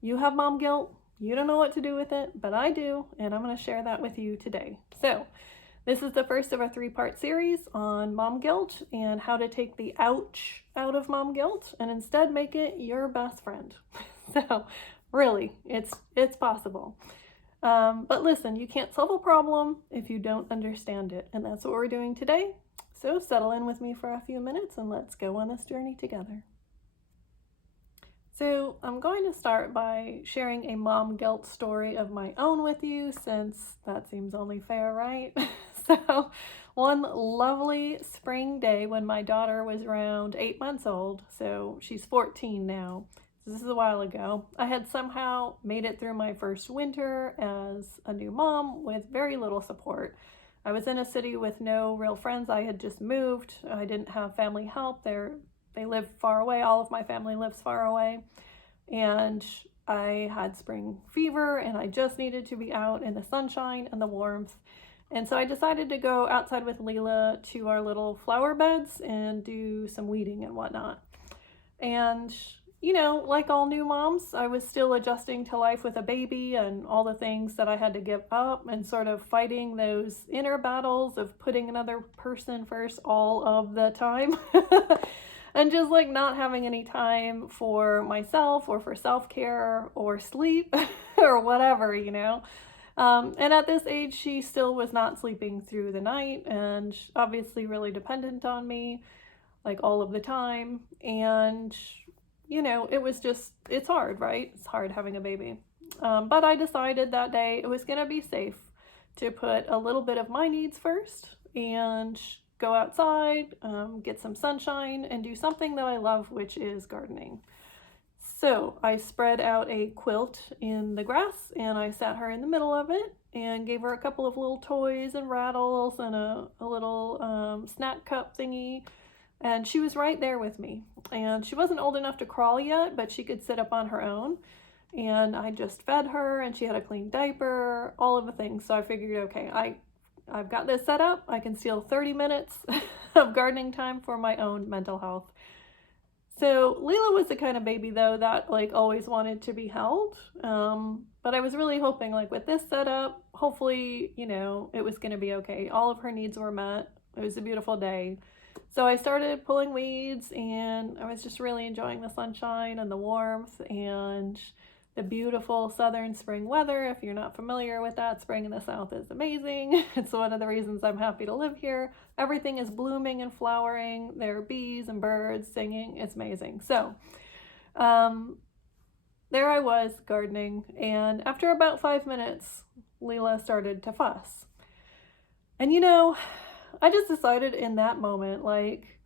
You have mom guilt. You don't know what to do with it, but I do, and I'm going to share that with you today. So, this is the first of a 3-part series on mom guilt and how to take the ouch out of mom guilt and instead make it your best friend. So, really, it's possible. But listen, you can't solve a problem if you don't understand it, and that's what we're doing today. So settle in with me for a few minutes and let's go on this journey together. So I'm going to start by sharing a mom guilt story of my own with you, since that seems only fair, right? So one lovely spring day when my daughter was around 8 months old, so she's 14 now. This is a while ago. I had somehow made it through my first winter as a new mom with very little support. I was in a city with no real friends. I had just moved. I didn't have family help. They live far away. All of my family lives far away. And I had spring fever and I just needed to be out in the sunshine and the warmth. And so I decided to go outside with Leela to our little flower beds and do some weeding and whatnot. And, you know, like all new moms, I was still adjusting to life with a baby and all the things that I had to give up and sort of fighting those inner battles of putting another person first all of the time. And just like not having any time for myself or for self-care or sleep or whatever, you know. And at this age, she still was not sleeping through the night and obviously really dependent on me, like all of the time. And, you know, it's hard, right? It's hard having a baby. But I decided that day it was going to be safe to put a little bit of my needs first and go outside, get some sunshine, and do something that I love, which is gardening. So I spread out a quilt in the grass and I sat her in the middle of it and gave her a couple of little toys and rattles and a little snack cup thingy. And she was right there with me. And she wasn't old enough to crawl yet, but she could sit up on her own. And I just fed her and she had a clean diaper, all of the things. So I figured, okay, I've got this set up. I can steal 30 minutes of gardening time for my own mental health. So Leela was the kind of baby though that like always wanted to be held. But I was really hoping like with this setup, hopefully, you know, it was going to be okay. All of her needs were met. It was a beautiful day. So I started pulling weeds and I was just really enjoying the sunshine and the warmth and the beautiful southern spring weather. If you're not familiar with that, spring in the South is amazing. It's one of the reasons I'm happy to live here. Everything is blooming and flowering. There are bees and birds singing. It's amazing. So there I was gardening, and after about 5 minutes, Leela started to fuss. And you know, I just decided in that moment, like,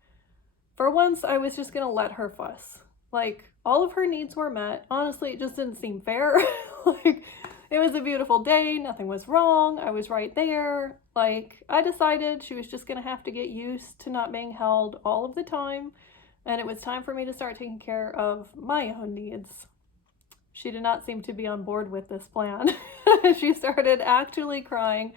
for once, I was just gonna let her fuss. Like, all of her needs were met. Honestly, it just didn't seem fair. Like, it was a beautiful day. Nothing was wrong. I was right there. Like, I decided she was just gonna have to get used to not being held all of the time. And it was time for me to start taking care of my own needs. She did not seem to be on board with this plan. She started actually crying.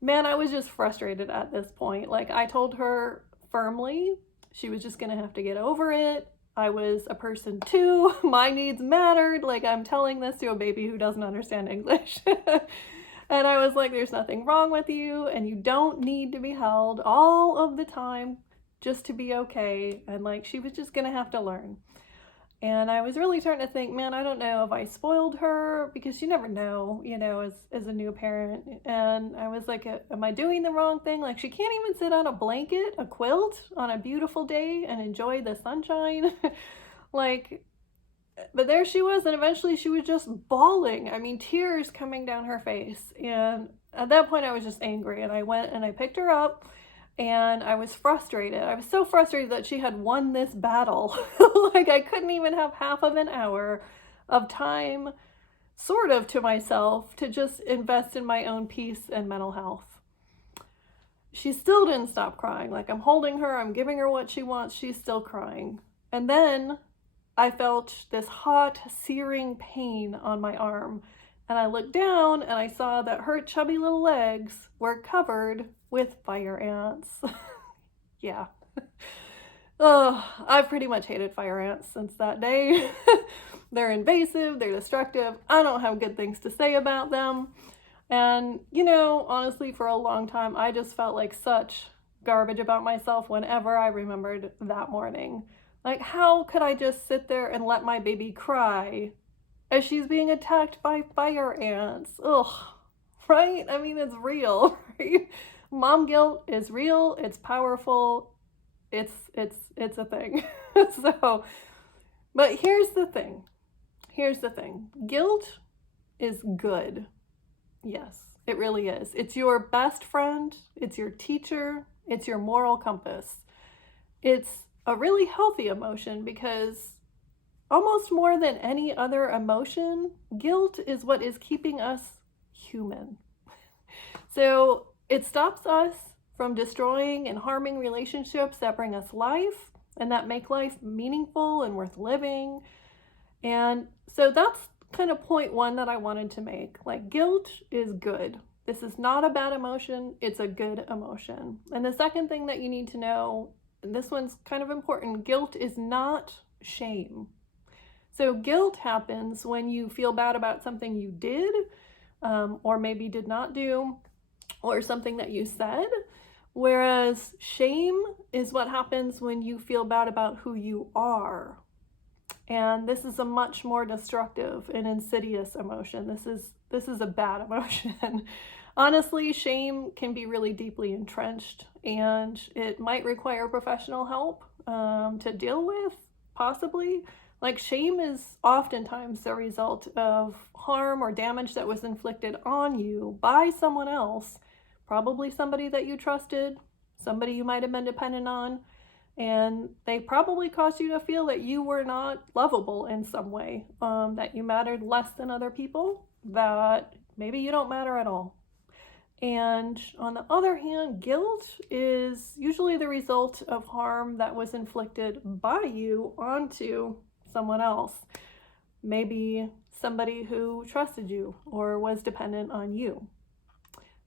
Man, I was just frustrated at this point. Like, I told her firmly she was just gonna have to get over it. I was a person too. My needs mattered. Like, I'm telling this to a baby who doesn't understand English. And I was like, there's nothing wrong with you, and you don't need to be held all of the time just to be okay. And like, she was just gonna have to learn. And I was really starting to think, man, I don't know if I spoiled her, because you never know, you know, as a new parent. And I was like, am I doing the wrong thing? Like, she can't even sit on a blanket, a quilt on a beautiful day and enjoy the sunshine. Like, but there she was, and eventually she was just bawling. I mean, tears coming down her face. And at that point I was just angry, and I went and I picked her up. And I was frustrated. I was so frustrated that she had won this battle. Like, I couldn't even have half of an hour of time, sort of, to myself to just invest in my own peace and mental health. She still didn't stop crying. Like, I'm holding her, I'm giving her what she wants, she's still crying. And then I felt this hot, searing pain on my arm. And I looked down and I saw that her chubby little legs were covered with fire ants. Yeah. Oh, I've pretty much hated fire ants since that day. They're invasive, they're destructive. I don't have good things to say about them. And, honestly, for a long time, I just felt like such garbage about myself whenever I remembered that morning. Like, how could I just sit there and let my baby cry as she's being attacked by fire ants? Ugh, right? I mean, it's real, right? Mom guilt is real, it's powerful, it's a thing. So, but here's the thing. Guilt is good. Yes, it really is. It's your best friend, it's your teacher, it's your moral compass. It's a really healthy emotion because almost more than any other emotion, guilt is what is keeping us human. So it stops us from destroying and harming relationships that bring us life and that make life meaningful and worth living. And so that's kind of point one that I wanted to make. Like, guilt is good. This is not a bad emotion, it's a good emotion. And the second thing that you need to know, and this one's kind of important, guilt is not shame. So guilt happens when you feel bad about something you did, or maybe did not do, or something that you said. Whereas shame is what happens when you feel bad about who you are. And this is a much more destructive and insidious emotion. This is a bad emotion. Honestly, shame can be really deeply entrenched, and it might require professional help to deal with, possibly. Like, shame is oftentimes the result of harm or damage that was inflicted on you by someone else, probably somebody that you trusted, somebody you might have been dependent on, and they probably caused you to feel that you were not lovable in some way, that you mattered less than other people, that maybe you don't matter at all. And on the other hand, guilt is usually the result of harm that was inflicted by you onto someone else. Maybe somebody who trusted you or was dependent on you.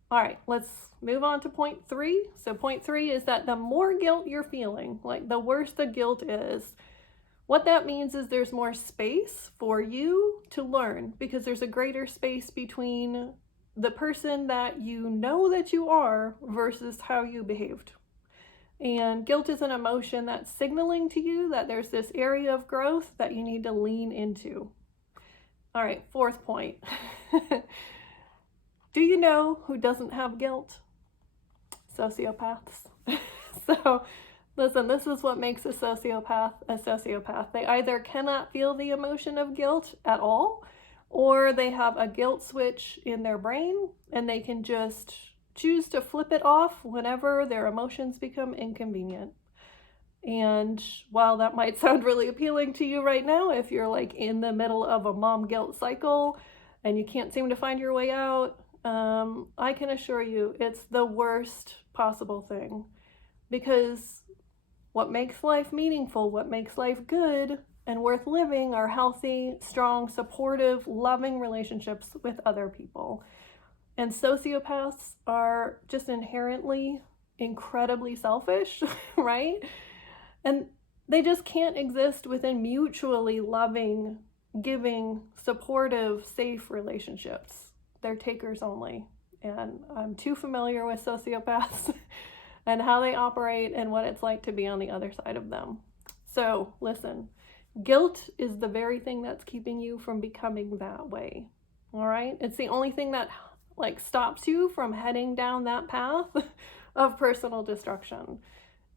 All right, let's move on to point three. So point three is that the more guilt you're feeling, like the worse the guilt is, what that means is there's more space for you to learn, because there's a greater space between the person that you know that you are versus how you behaved. And guilt is an emotion that's signaling to you that there's this area of growth that you need to lean into. All right, fourth point. Do you know who doesn't have guilt? Sociopaths. So, listen, this is what makes a sociopath a sociopath. They either cannot feel the emotion of guilt at all, or they have a guilt switch in their brain and they can just choose to flip it off whenever their emotions become inconvenient. And while that might sound really appealing to you right now, if you're like in the middle of a mom guilt cycle and you can't seem to find your way out, I can assure you it's the worst possible thing, because what makes life meaningful, what makes life good and worth living are healthy, strong, supportive, loving relationships with other people. And sociopaths are just inherently incredibly selfish, right? And they just can't exist within mutually loving, giving, supportive, safe relationships. They're takers only. And I'm too familiar with sociopaths and how they operate and what it's like to be on the other side of them. So listen, guilt is the very thing that's keeping you from becoming that way. All right? It's the only thing that stops you from heading down that path of personal destruction.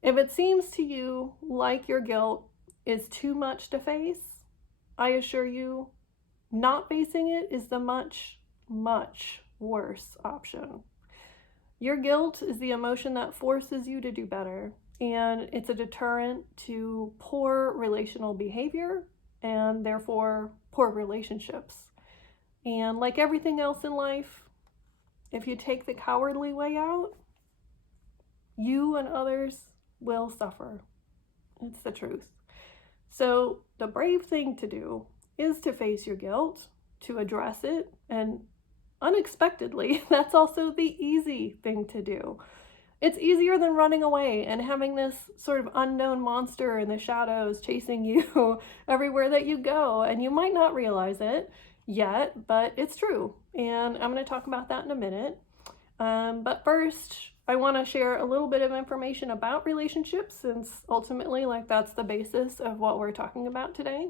If it seems to you like your guilt is too much to face, I assure you, not facing it is the much, much worse option. Your guilt is the emotion that forces you to do better, and it's a deterrent to poor relational behavior and therefore poor relationships. And like everything else in life, if you take the cowardly way out, you and others will suffer. It's the truth. So the brave thing to do is to face your guilt, to address it, and unexpectedly, that's also the easy thing to do. It's easier than running away and having this sort of unknown monster in the shadows chasing you everywhere that you go. And you might not realize it yet, but it's true. And I'm going to talk about that in a minute. But first, I want to share a little bit of information about relationships, since ultimately, like, that's the basis of what we're talking about today.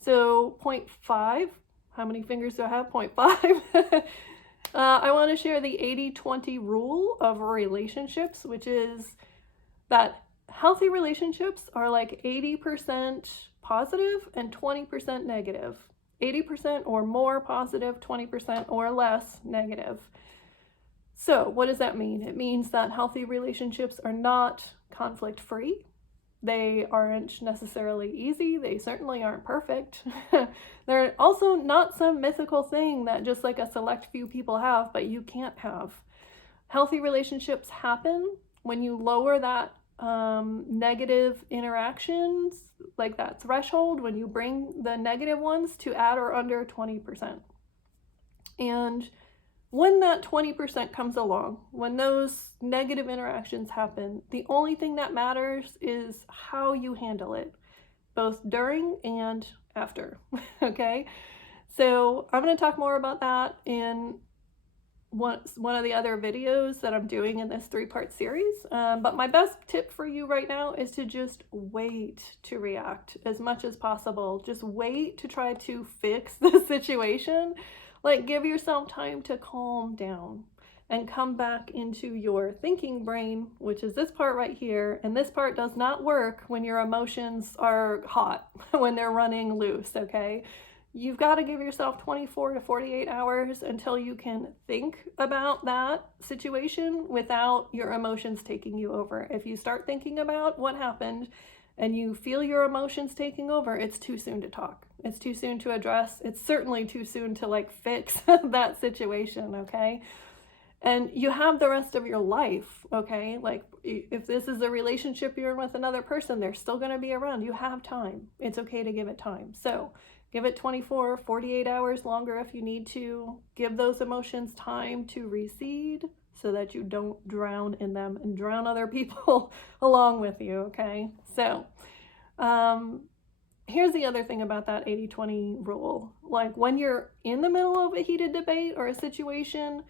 So, point 5, how many fingers do I have? Point 5. I want to share the 80-20 rule of relationships, which is that healthy relationships are like 80% positive and 20% negative. 80% or more positive, 20% or less negative. So what does that mean? It means that healthy relationships are not conflict-free. They aren't necessarily easy. They certainly aren't perfect. They're also not some mythical thing that just like a select few people have, but you can't have. Healthy relationships happen when you lower that negative interactions, like that threshold, when you bring the negative ones to at or under 20%. And when that 20% comes along, when those negative interactions happen, the only thing that matters is how you handle it, both during and after, okay? So I'm going to talk more about that in one of the other videos that I'm doing in this 3-part series. But my best tip for you right now is to just wait to react as much as possible. Just wait to try to fix the situation. Like, give yourself time to calm down and come back into your thinking brain, which is this part right here. And this part does not work when your emotions are hot, when they're running loose, okay? You've got to give yourself 24 to 48 hours until you can think about that situation without your emotions taking you over. If you start thinking about what happened and you feel your emotions taking over, it's too soon to talk. It's too soon to address. It's certainly too soon to like fix that situation, okay? And you have the rest of your life, okay? Like, if this is a relationship you're in with another person, they're still going to be around. You have time. It's okay to give it time. So give it 24, 48 hours longer if you need to. Give those emotions time to recede so that you don't drown in them and drown other people along with you, okay? So, here's the other thing about that 80-20 rule. Like, when you're in the middle of a heated debate or a situation,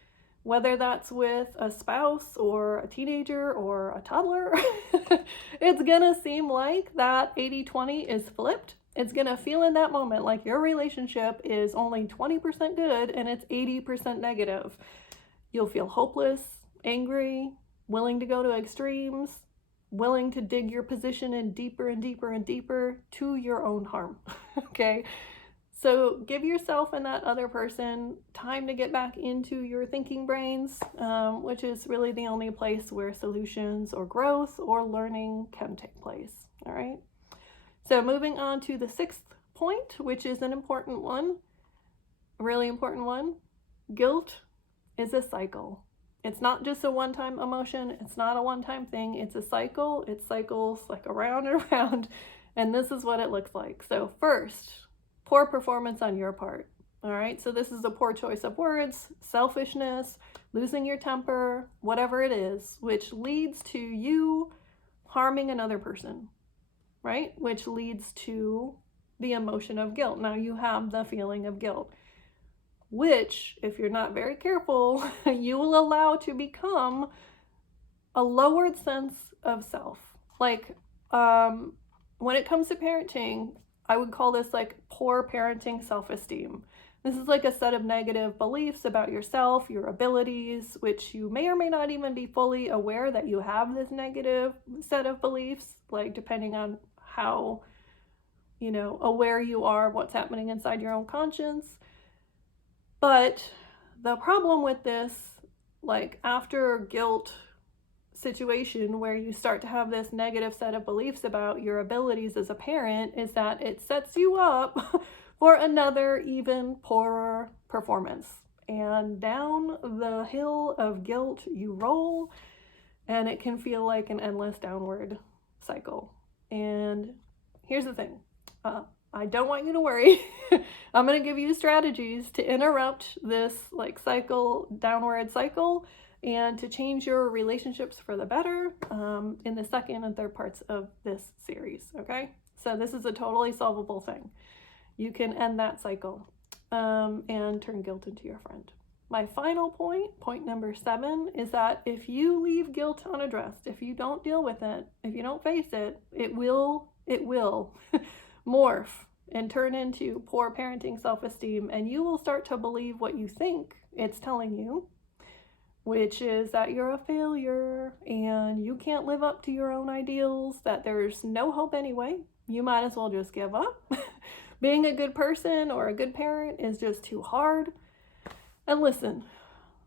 whether that's with a spouse or a teenager or a toddler, it's gonna seem like that 80-20 is flipped. It's gonna feel in that moment like your relationship is only 20% good and it's 80% negative. You'll feel hopeless, angry, willing to go to extremes, willing to dig your position in deeper and deeper and deeper to your own harm, okay? So give yourself and that other person time to get back into your thinking brains, which is really the only place where solutions or growth or learning can take place, all right? So moving on to the 6th point, which is an important one, a really important one. Guilt is a cycle. It's not just a one-time emotion. It's not a one-time thing. It's a cycle. It cycles like around and around, and this is what it looks like. So first, poor performance on your part. All right, so this is a poor choice of words, selfishness, losing your temper, whatever it is, which leads to you harming another person, right? Which leads to the emotion of guilt. Now you have the feeling of guilt, which, if you're not very careful, you will allow to become a lowered sense of self. Like, when it comes to parenting, I would call this like poor parenting self-esteem. This is like a set of negative beliefs about yourself, your abilities, which you may or may not even be fully aware that you have this negative set of beliefs, like depending on how, aware you are of what's happening inside your own conscience. But the problem with this, like after guilt situation where you start to have this negative set of beliefs about your abilities as a parent, is that it sets you up for another even poorer performance. And down the hill of guilt you roll, and it can feel like an endless downward cycle. And here's the thing. I don't want you to worry. I'm going to give you strategies to interrupt this like downward cycle, and to change your relationships for the better in the second and third parts of this series, okay? So this is a totally solvable thing. You can end that cycle and turn guilt into your friend. My final point number 7, is that if you leave guilt unaddressed, if you don't deal with it, if you don't face it, it will morph and turn into poor parenting self-esteem, and you will start to believe what you think it's telling you, which is that you're a failure and you can't live up to your own ideals, that there's no hope anyway. You might as well just give up. Being a good person or a good parent is just too hard. And listen,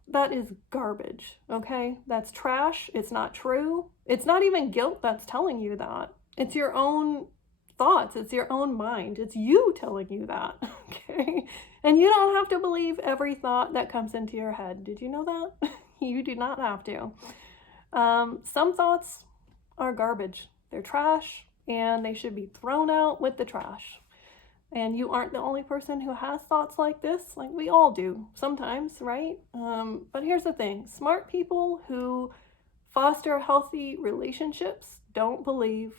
that is garbage, okay? That's trash. It's not true. It's not even guilt that's telling you that. It's your own thoughts. It's your own mind. It's you telling you that, okay? And you don't have to believe every thought that comes into your head. Did you know that? You do not have to. Some thoughts are garbage. They're trash, and they should be thrown out with the trash. And you aren't the only person who has thoughts like this. Like, we all do sometimes, right? But here's the thing. Smart people who foster healthy relationships don't believe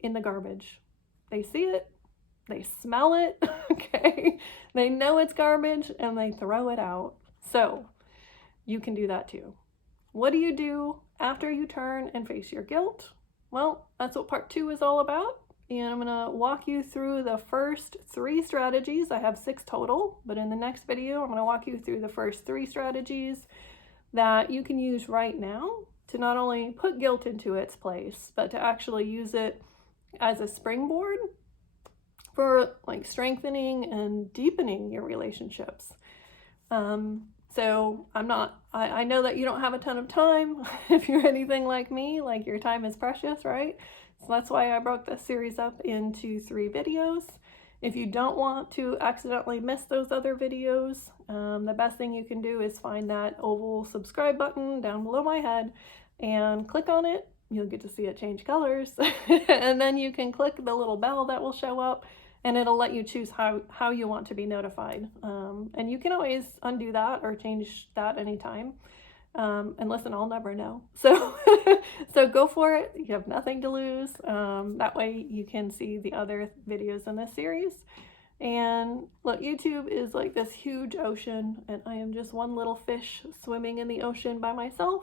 in the garbage. They see it, they smell it, okay? They know it's garbage and they throw it out. So you can do that too. What do you do after you turn and face your guilt? Well, that's what part 2 is all about. And I'm going to walk you through the first 3 strategies. I have 6 total, but in the next video, I'm going to walk you through the first 3 strategies that you can use right now to not only put guilt into its place, but to actually use it as a springboard for like strengthening and deepening your relationships. So I know that you don't have a ton of time. If you're anything like me, like, your time is precious, right? So that's why I broke this series up into 3 videos. If you don't want to accidentally miss those other videos, the best thing you can do is find that oval subscribe button down below my head and click on it. You'll get to see it change colors. And then you can click the little bell that will show up, and it'll let you choose how you want to be notified. And you can always undo that or change that anytime. And listen, I'll never know. So, so go for it. You have nothing to lose. That way you can see the other videos in this series. And look, YouTube is like this huge ocean, and I am just one little fish swimming in the ocean by myself.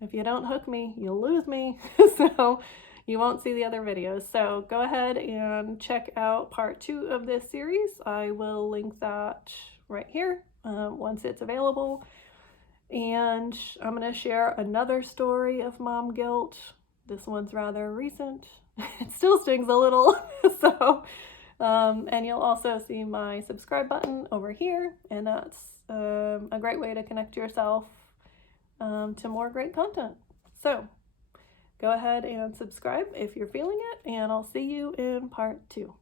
If you don't hook me, you'll lose me. So you won't see the other videos. So go ahead and check out part 2 of this series. I will link that right here once it's available. And I'm going to share another story of mom guilt. This one's rather recent. It still stings a little. So, and you'll also see my subscribe button over here. And that's a great way to connect yourself to more great content. So go ahead and subscribe if you're feeling it, and I'll see you in part 2.